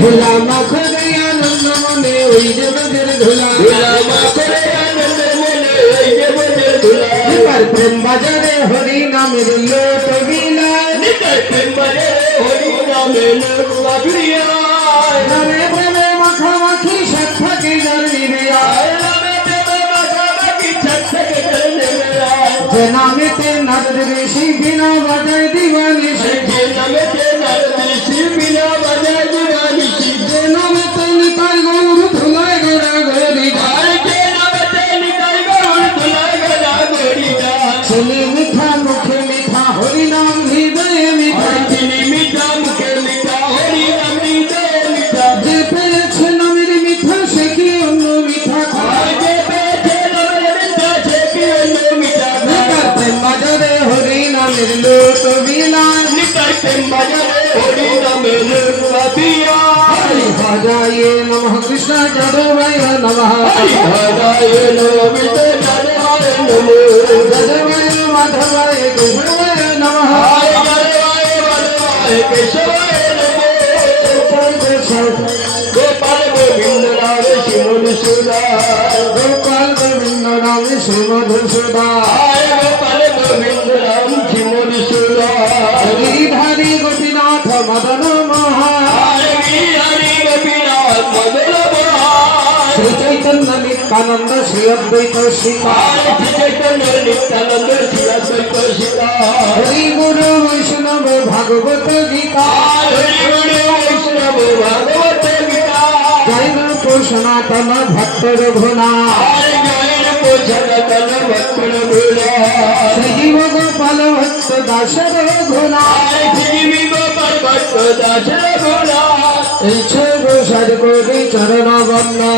ধুলা মাখো রে আনন্দ মনে ওই ব্রজের ধুলা। ধুলা মাখরে আনন্দ মনে ওই বোঝে ধুলা। এবার প্রেম বাজারে হরি নামের লোট বিলায়। নিতাই প্রেম বাজারে হরি নামে লোক মাখরিয়ায় নামে প্রেমে মাখামাখি সাত থাকে যার নিবিয়ায় নামে দেবে মাখামাখি ছাদ থেকে জল নেমে যে নামেতে ঋষি বিনা বাজায় দিবানি সে। যে নামে ছেলে মিঠা মুখে মিঠা হরি নাম হৃদয়ে মিঠা। চিনি মিঠা মুখে মিঠা হরি নাম হৃদয়ে মিঠা। যে পেয়েছে নামের মিঠা সে কি অন্য মিঠা খায় যে পেয়েছে নামের মিঠা সে কি অন্য মিঠা খায়। প্রেম বাজারে হরি নামের লোট বিলায় নিতাই প্রেম হরি নামে লোক হরি মাতিয়ায় নমঃ কৃষ্ণ যাদবায় হরি নমো। গোপাল গোবিন্দ রামে শিমুল সুদায় গোপাল গোবিন্দ নাম শ্রী মধুসূদন গোপাল গোবিন্দ রাম শিমুল সুদায় গিরিধারী গোপীনাথ মদন মহা হায় গোপীনাথ মদন শ্রী চৈতন্য নিত্যানন্দ শ্রী অদ্বৈত শ্রী চৈতন্য নিত্যানন্দ শিরাদ্বৈত সীতা হরি গুরু বৈষ্ণব ভাগবত গীতা। বৈষ্ণব ভাগবত গীতা। জয় গুরু সনাতন ভক্ত রঘুনা শ্রীজীব গোপাল ভক্ত দাস রঘুনা শ্রী গোপাল ভক্ত দাস এই ছয় গোসার কবি চরণ বন্দা